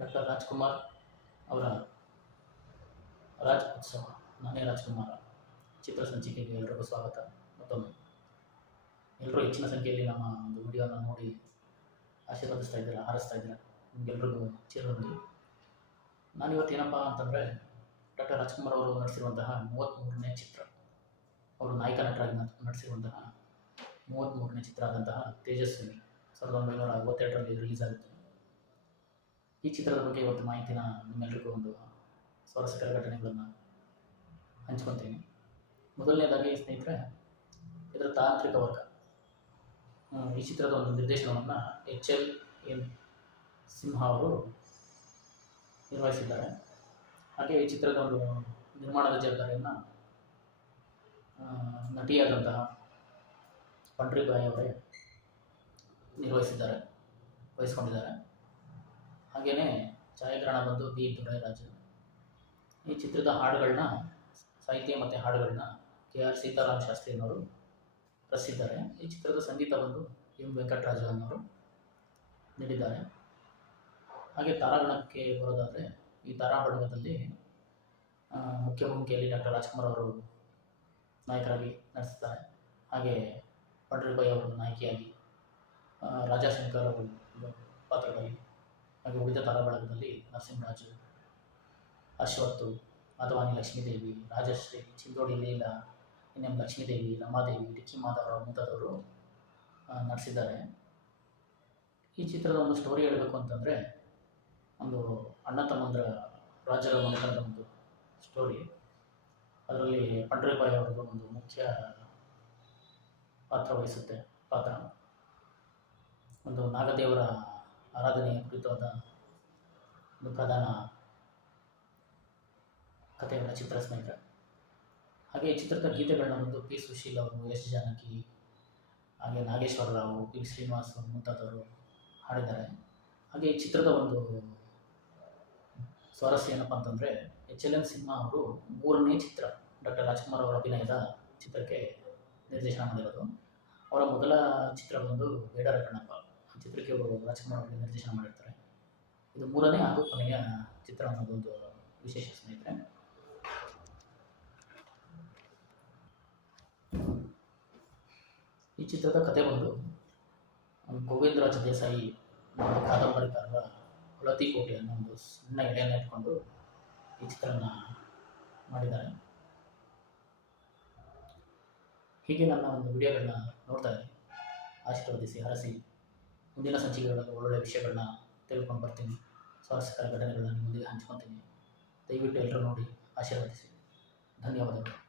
Doctor Rajkumar ಅವರ ರಾಜ್ ಉತ್ಸವ ನಾನೇ ರಾಜ್ಕುಮಾರ್. ಚಿತ್ರ ಸಂಚಿಕೆಗೆ ಎಲ್ರಿಗೂ ಸ್ವಾಗತ. ಮತ್ತೊಮ್ಮೆ. ಎಲ್ಲರೂ ಹೆಚ್ಚಿನ ಸಂಖ್ಯೆಯಲ್ಲಿ ನಮ್ಮ ಒಂದು ವಿಡಿಯೋನ ನೋಡಿ ಆಶೀರ್ವದಿಸ್ತಾ ಇದ್ದೀರಾ, ಹಾರಿಸ್ತಾ ಇದ್ದೀರಾ? ನಿಮಗೆಲ್ರಿಗೂ ಇವತ್ತು ನಾನಿವತ್ತು ಏನಪ್ಪ ಅಂತಂದರೆ, ಡಾಕ್ಟರ್ ರಾಜ್ಕುಮಾರ್ ಅವರು ನಡೆಸಿರುವಂತಹ ಮೂವತ್ತ್ಮೂರನೇ ಚಿತ್ರ. ಅವರು ನಾಯಕ ನಟರಾಗಿ ನಡೆಸಿರುವಂತಹ ಮೂವತ್ತ್ಮೂರನೇ ಚಿತ್ರ ಆದಂತಹ ತೇಜಸ್ವಿನಿ. ಸಾವಿರದ ಒಂಬೈನೂರ ಅರವತ್ತೆರಡರಲ್ಲಿ ರಿಲೀಸ್ ಆಗುತ್ತೆ. ಈ ಚಿತ್ರದ ಬಗ್ಗೆ ಇವತ್ತು ಮಾಹಿತಿನ ನಿಮ್ಮೆಲ್ಲರಿಗೂ ಒಂದು ಸ್ವಾರಸ್ಯಕರ ಘಟನೆಗಳನ್ನು ಹಂಚ್ಕೊತೀನಿ. ಮೊದಲನೇದಾಗಿ ಸ್ನೇಹಿತರೆ, ಇದರ ತಾಂತ್ರಿಕ ವರ್ಗ. ಈ ಚಿತ್ರದ ಒಂದು ನಿರ್ದೇಶನವನ್ನು ಎಚ್ ಎಲ್ ಎನ್ ಸಿಂಹ ಅವರು ನಿರ್ವಹಿಸಿದ್ದಾರೆ. ಹಾಗೆ ಈ ಚಿತ್ರದ ಒಂದು ನಿರ್ಮಾಣದ ಜವಾಬ್ದಾರಿಯನ್ನು ನಟಿಯಾದಂತಹ ಪಂಡ್ರಿಬಾಯಿ ಅವರೇ ನಿರ್ವಹಿಸಿದ್ದಾರೆ, ವಹಿಸ್ಕೊಂಡಿದ್ದಾರೆ. ಹಾಗೆಯೇ ಛಾಯಾಗ್ರಹಣ ಬಂದು ಬಿ ದೊರೈರಾಜು ಈ ಚಿತ್ರದ ಹಾಡುಗಳನ್ನ ಸಾಹಿತ್ಯ ಮತ್ತು ಹಾಡುಗಳನ್ನ ಕೆ ಆರ್ ಸೀತಾರಾಮ್ ಶಾಸ್ತ್ರಿಯವರು ರಚಿಸಿದ್ದಾರೆ. ಈ ಚಿತ್ರದ ಸಂಗೀತ ಬಂದು ಎಂ. ವೆಂಕಟರಾಜು ಅನ್ನೋರು ನೀಡಿದ್ದಾರೆ. ಹಾಗೆ ತಾರಾಗಣಕ್ಕೆ ಬರೋದಾದರೆ, ಈ ತಾರಾಬಣದಲ್ಲಿ ಮುಖ್ಯ ಭೂಮಿಕೆಯಲ್ಲಿ ಡಾಕ್ಟರ್ ರಾಜ್ಕುಮಾರ್ ಅವರು ನಾಯಕರಾಗಿ ನಡೆಸಿದ್ದಾರೆ ಹಾಗೆ ಪಂಡ್ರಿಬಾಯಿ ಅವರು ನಾಯಕಿಯಾಗಿ ರಾಜಾಶಂಕರ್ ಅವರು ಪಾತ್ರದಲ್ಲಿ ಹಾಗೆ ಉಳಿದ ತಳಬಳಗದಲ್ಲಿ ನರಸಿಂಹರಾಜು ಅಶ್ವತ್ತು ಮಾಧವಾನಿ ಲಕ್ಷ್ಮೀದೇವಿ, ರಾಜಶ್ರೀ, ಚಿಂದೋಡಿ ಲೀಲಾ ಎನ್ ಲಕ್ಷ್ಮೀದೇವಿ, ರಮಾದೇವಿ ಟಿಕ್ಕಿ ಮಾಧವರಾವ್ ಮುಂತಾದವರು ನಡೆಸಿದ್ದಾರೆ. ಈ ಚಿತ್ರದ ಒಂದು ಸ್ಟೋರಿ ಹೇಳಬೇಕು ಅಂತಂದರೆ ಒಂದು ಅಣ್ಣ ತಮ್ಮಂದ್ರ ರಾಜರ ಮನೆತನದ ಒಂದು ಸ್ಟೋರಿ ಅದರಲ್ಲಿ ಪಂಡ್ರಿಬಾಯಿ ಅವರದ್ದು ಒಂದು ಮುಖ್ಯ ಪಾತ್ರ ವಹಿಸುತ್ತೆ, ಪಾತ್ರ. ಒಂದು ನಾಗದೇವರ ಆರಾಧನೆಯ ಕುರಿತಾದ ಒಂದು ಪ್ರಧಾನ ಕಥೆಗಳ ಚಿತ್ರ ಸ್ನೇಹಿತರೆ ಹಾಗೆ ಚಿತ್ರದ ಗೀತೆಗಳನ್ನ ಒಂದು ಪಿ ಸುಶೀಲ್ ಅವರು, ಎಸ್ ಜಾನಕಿ, ಹಾಗೆ ನಾಗೇಶ್ವರ ರಾವ್, ಪಿ ಶ್ರೀನಿವಾಸ್ ಮುಂತಾದವರು ಹಾಡಿದ್ದಾರೆ. ಹಾಗೆ ಈ ಚಿತ್ರದ ಒಂದು ಸ್ವಾರಸ್ಯ ಏನಪ್ಪ ಅಂತಂದರೆ, ಎಚ್ ಎಲ್ ಎನ್ ಸಿನಿಮಾ ಅವರು ಮೂರನೇ ಚಿತ್ರ ಡಾಕ್ಟರ್ ರಾಜ್ಕುಮಾರ್ ಅವರ ಅಭಿನಯದ ಚಿತ್ರಕ್ಕೆ ನಿರ್ದೇಶನ ಮಾಡಿರೋದು. ಅವರ ಮೊದಲ ಚಿತ್ರ ಬಂದು ಬೇಡರ ಕಣ್ಣಪ್ಪ ಚಿತ್ರಕ್ಕೆ ಅವರು ರಾಜ್ಕುಮಾರ್ ಅವರು ನಿರ್ದೇಶನ ಮಾಡಿರ್ತಾರೆ. ಇದು ಮೂರನೇ ಹಾಗೂ ಕೊನೆಯ ಚಿತ್ರ ಅನ್ನೋದೊಂದು ವಿಶೇಷ ಸ್ನೇಹಿತರೆ. ಈ ಚಿತ್ರದ ಕತೆ ಬಂದು ಗೋವಿಂದರಾಜ ದೇಸಾಯಿ ಕಾದಂಬರಿಕಾರರ ಹೊಳತಿ ಕೋಟೆ ಅನ್ನೋ ಒಂದು ಸಣ್ಣ ಎಳೆಯನ್ನು ಇಟ್ಕೊಂಡು ಈ ಚಿತ್ರನ ಮಾಡಿದ್ದಾರೆ. ಹೀಗೆ ನನ್ನ ಒಂದು ವಿಡಿಯೋಗಳನ್ನ ನೋಡ್ತಾ ಆಶೀರ್ವದಿಸಿ ಹರಸಿ ಮುಂದಿನ ಸಂಚಿಕೆಗಳಲ್ಲಿ ಒಳ್ಳೊಳ್ಳೆ ವಿಷಯಗಳನ್ನ ತಿಳ್ಕೊಂಡು ಬರ್ತೀನಿ. ಸ್ವಾರಸ್ಯಕರ ಘಟನೆಗಳನ್ನ ಮುಂದೆ ಹಂಚ್ಕೊತೀನಿ. ದಯವಿಟ್ಟು ಎಲ್ಲರೂ ನೋಡಿ ಆಶೀರ್ವದಿಸಿ. ಧನ್ಯವಾದಗಳು.